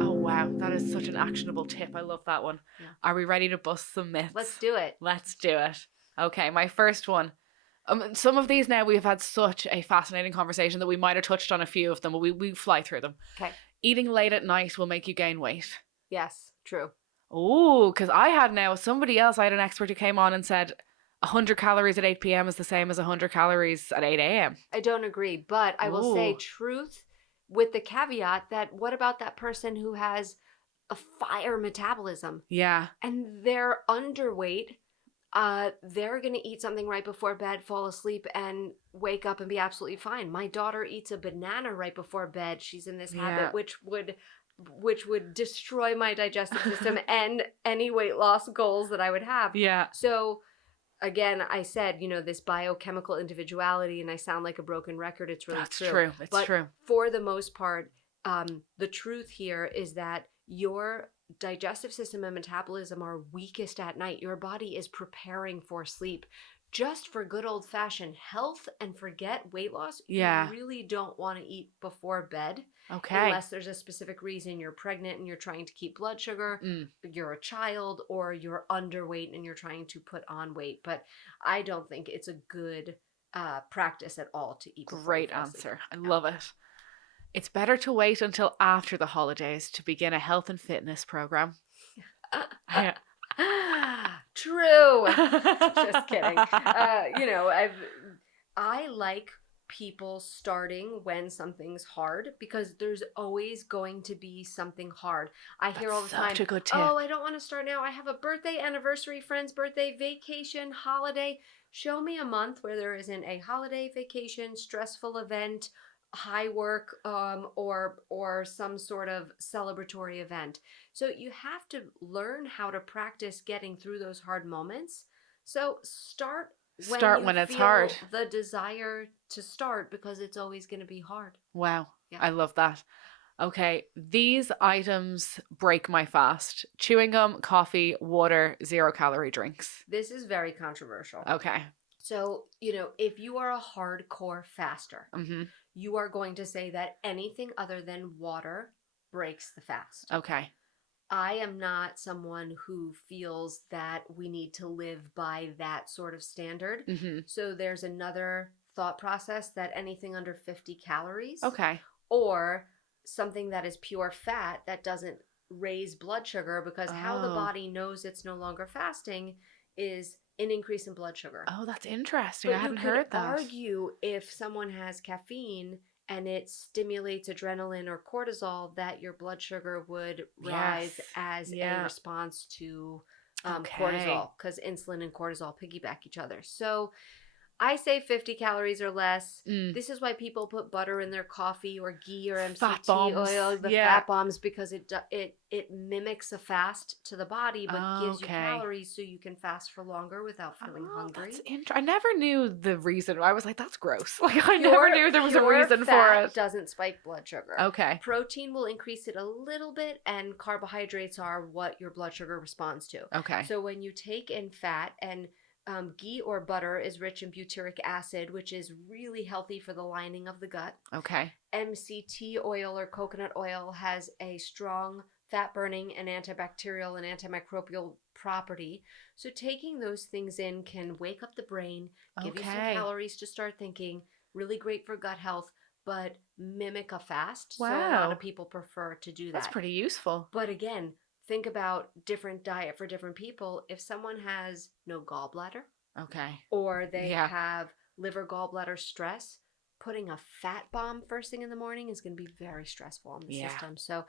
Oh, wow. That is such an actionable tip. I love that one. Yeah. Are we ready to bust some myths? Let's do it. Let's do it. Okay, my first one. Some of these now we've had such a fascinating conversation that we might have touched on a few of them, but we fly through them. Okay. Eating late at night will make you gain weight. Yes, true. Oh, because I had an expert who came on and said 100 calories at 8 p.m. is the same as 100 calories at 8 a.m. I don't agree, but I will say Ooh. truth with the caveat that what about that person who has a fire metabolism Yeah. and they're underweight? They're going to eat something right before bed, fall asleep, and wake up and be absolutely fine. My daughter eats a banana right before bed. She's in this habit, which would destroy my digestive system and any weight loss goals that I would have. Yeah. So again, I said, this biochemical individuality, and I sound like a broken record. It's really That's true. true. It's true. For the most part, the truth here is that your digestive system and metabolism are weakest at night. Your body is preparing for sleep. Just for good old-fashioned health and forget weight loss, you really don't want to eat before bed. Okay. Unless there's a specific reason you're pregnant and you're trying to keep blood sugar, you're a child, or you're underweight and you're trying to put on weight. But I don't think it's a good practice at all to eat before Great you fall asleep. answer. I love it. It's better to wait until after the holidays to begin a health and fitness program. Yeah. True. Just kidding. I like people starting when something's hard because there's always going to be something hard. I hear all the time, such a good tip. Oh, I don't want to start now. I have a birthday, anniversary, friend's birthday, vacation, holiday. Show me a month where there isn't a holiday, vacation, stressful event, high work, or some sort of celebratory event. So you have to learn how to practice getting through those hard moments. So start when it's hard. The desire to start because it's always going to be hard. Wow. Yeah. I love that. Okay, these items break my fast. Chewing gum, coffee, water, 0-calorie drinks. This is very controversial. Okay. So, if you are a hardcore faster, you are going to say that anything other than water breaks the fast. Okay. I am not someone who feels that we need to live by that sort of standard. So there's another thought process that anything under 50 calories. Okay. Or something that is pure fat that doesn't raise blood sugar, because how the body knows it's no longer fasting is an increase in blood sugar. Oh, that's interesting. But I hadn't heard that. you could argue if someone has caffeine and it stimulates adrenaline or cortisol that your blood sugar would rise as a response to cortisol, because insulin and cortisol piggyback each other. So I say 50 calories or less. This is why people put butter in their coffee or ghee or MCT oil, fat bombs, because it mimics a fast to the body, but gives you calories so you can fast for longer without feeling hungry. That's I never knew the reason. I was like, that's gross. I never knew there was a reason for it. Doesn't spike blood sugar. Okay. Protein will increase it a little bit, and carbohydrates are what your blood sugar responds to. Okay. So when you take in fat, and ghee or butter is rich in butyric acid, which is really healthy for the lining of the gut. Okay. MCT oil or coconut oil has a strong fat-burning and antibacterial and antimicrobial property. So taking those things in can wake up the brain, give you some calories to start thinking, really great for gut health, but mimic a fast. Wow. So a lot of people prefer to do that. That's pretty useful. But again, think about different diet for different people. If someone has no gallbladder, or they have liver gallbladder stress, putting a fat bomb first thing in the morning is going to be very stressful on the system. So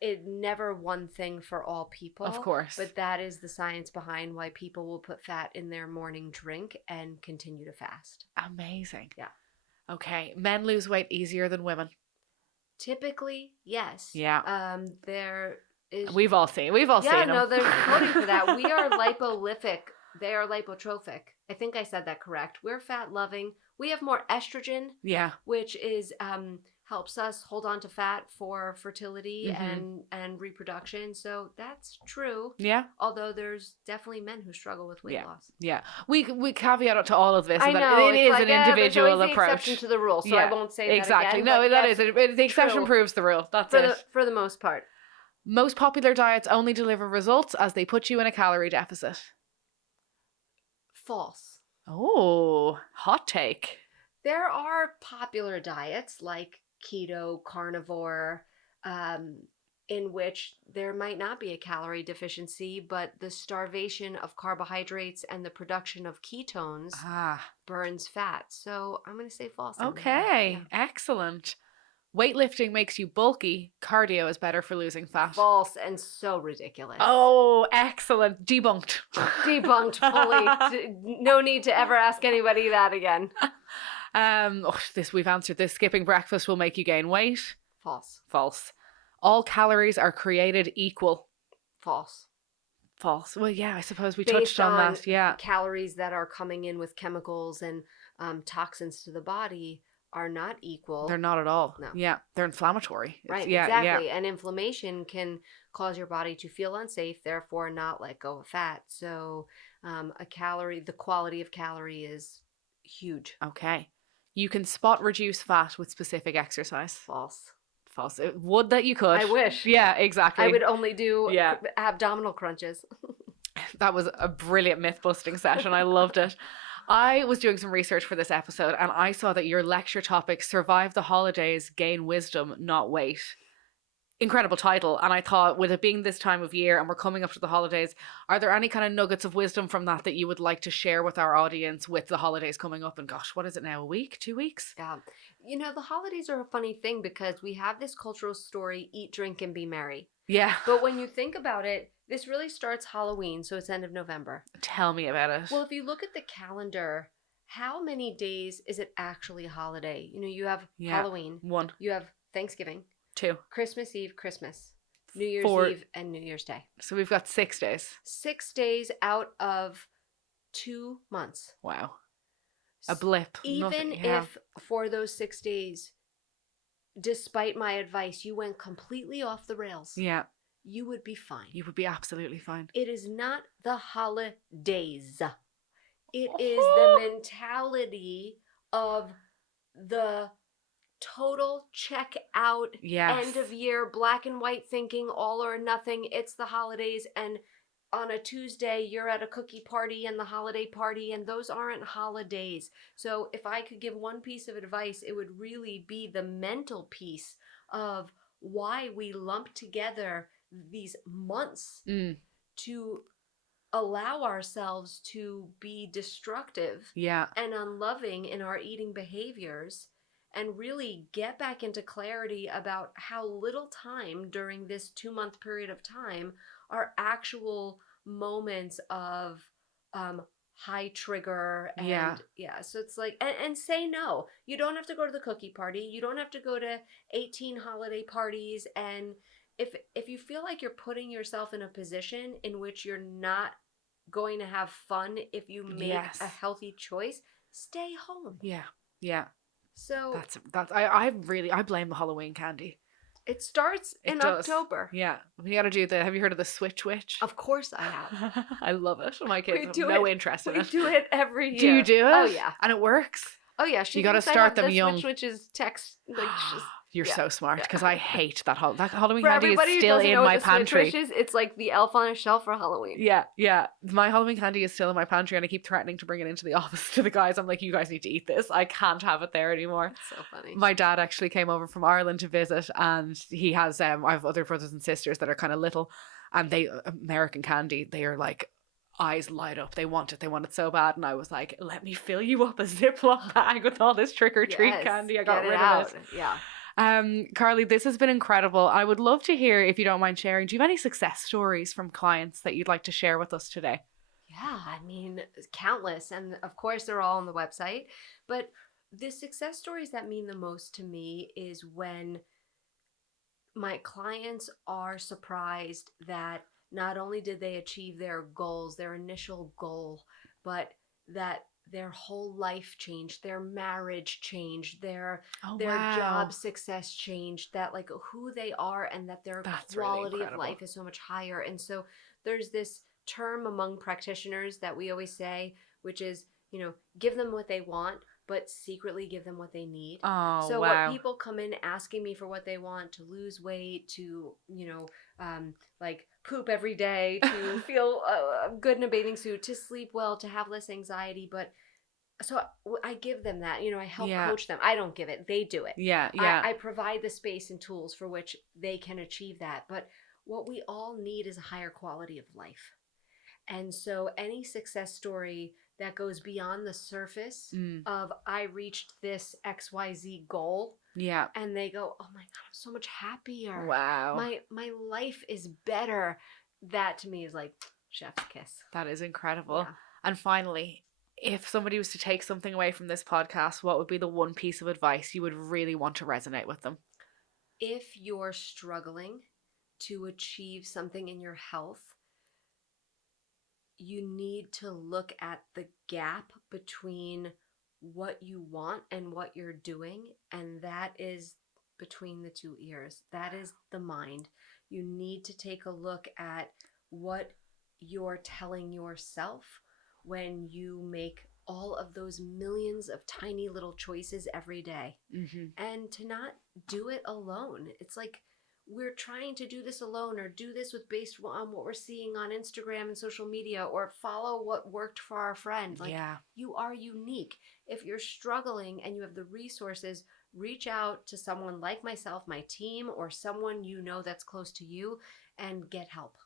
it never one thing for all people. Of course. But that is the science behind why people will put fat in their morning drink and continue to fast. Amazing. Yeah. Okay. Men lose weight easier than women? Typically, yes. Yeah. We've all seen them. Yeah, no, they're coding for that. We are lipolytic. They are lipotrophic. I think I said that correct. We're fat loving. We have more estrogen. Yeah. Which is helps us hold on to fat for fertility and reproduction. So that's true. Yeah. Although there's definitely men who struggle with weight loss. Yeah. We caveat to all of this. I that know. It is an individual there's approach. The exception to the rule, so I won't say that exactly. again. No, that is. The exception proves the rule. That's it. For the most part. Most popular diets only deliver results as they put you in a calorie deficit. False. Oh, hot take. There are popular diets like keto, carnivore, in which there might not be a calorie deficiency, but the starvation of carbohydrates and the production of ketones burns fat. So I'm going to say false. Okay, excellent. Weightlifting makes you bulky. Cardio is better for losing fat. False and so ridiculous. Oh, excellent. Debunked. Debunked fully. No need to ever ask anybody that again. We've answered this. Skipping breakfast will make you gain weight. False. False. All calories are created equal. False. False. Well, yeah, I suppose we Based touched on that. Yeah. Calories that are coming in with chemicals and toxins to the body are not equal. They're not at all. No. Yeah, they're inflammatory. Right, exactly. Yeah. And inflammation can cause your body to feel unsafe, therefore not let go of fat. So the quality of calorie is huge. Okay. You can spot reduce fat with specific exercise. False. False. Would that you could. I wish. Yeah, exactly. I would only do abdominal crunches. That was a brilliant myth-busting session. I loved it. I was doing some research for this episode and I saw that your lecture topic, Survive the Holidays, Gain Wisdom, Not Weight. Incredible title. And I thought, with it being this time of year and we're coming up to the holidays, are there any kind of nuggets of wisdom from that you would like to share with our audience with the holidays coming up? And gosh, what is it now? A week? 2 weeks? Yeah. You know, the holidays are a funny thing because we have this cultural story, eat, drink, and be merry. Yeah. But when you think about it, this really starts Halloween, so it's end of November. Tell me about it. Well, if you look at the calendar, how many days is it actually a holiday? You know, you have Halloween. 1. You have Thanksgiving. 2. Christmas Eve, Christmas. New Year's 4. Eve, and New Year's Day. So we've got 6 days. 6 days out of 2 months. Wow. A blip. Even if for those 6 days, despite my advice, you went completely off the rails. Yeah. You would be fine. You would be absolutely fine. It is not the holidays. It is the mentality of the total check out, end of year, black and white thinking, all or nothing. It's the holidays, and on a Tuesday, you're at a cookie party and the holiday party, and those aren't holidays. So if I could give one piece of advice, it would really be the mental piece of why we lump together these months to allow ourselves to be destructive and unloving in our eating behaviors, and really get back into clarity about how little time during this 2-month period of time are actual moments of high trigger and so it's like and say no. You don't have to go to the cookie party, you don't have to go to 18 holiday parties, and if you feel like you're putting yourself in a position in which you're not going to have fun if you make a healthy choice, stay home. Yeah. So that's I blame the Halloween candy. It starts in October. Yeah. We gotta do have you heard of the Switch Witch? Of course I have. I love it. My kids have no interest in it. We do it every year. Do you do it? Oh yeah. And it works? Oh yeah. You gotta start them young. Switch Witch's text You're so smart, because I hate that Halloween for candy is still in my pantry. It's like the elf on a shelf for Halloween. Yeah. My Halloween candy is still in my pantry, and I keep threatening to bring it into the office to the guys. I'm like, you guys need to eat this. I can't have it there anymore. It's so funny. My dad actually came over from Ireland to visit, and he has I have other brothers and sisters that are kind of little, and they American candy, they are like, eyes light up. They want it so bad. And I was like, let me fill you up a Ziploc bag with all this trick-or-treat candy. I got rid of it. Yeah. Carly, this has been incredible. I would love to hear, if you don't mind sharing, do you have any success stories from clients that you'd like to share with us today? Yeah, I mean, countless. And of course, they're all on the website. But the success stories that mean the most to me is when my clients are surprised that not only did they achieve their goals, their initial goal, but that their whole life changed, their marriage changed, their wow. job success changed, that like who they are and that their That's quality really of life is so much higher. And so there's this term among practitioners that we always say, which is, you know, give them what they want, but secretly give them what they need. Oh, so wow. what people come in asking me for what they want, to lose weight, to, you know, like poop every day, to feel good in a bathing suit, to sleep well, to have less anxiety. But so I give them that, you know, I help coach them. I don't give it, they do it. Yeah. I provide the space and tools for which they can achieve that. But what we all need is a higher quality of life. And so any success story that goes beyond the surface of I reached this XYZ goal. Yeah. And they go, oh my God, I'm so much happier. Wow. My life is better. That to me is like chef's kiss. That is incredible. Yeah. And finally, if somebody was to take something away from this podcast, what would be the one piece of advice you would really want to resonate with them? If you're struggling to achieve something in your health, you need to look at the gap between what you want and what you're doing, and that is between the two ears. That is the mind. You need to take a look at what you're telling yourself when you make all of those millions of tiny little choices every day. And to not do it alone. It's like we're trying to do this alone, or do this based on what we're seeing on Instagram and social media, or follow what worked for our friend. Like, you are unique. If you're struggling and you have the resources, reach out to someone like myself, my team, or someone you know that's close to you, and get help.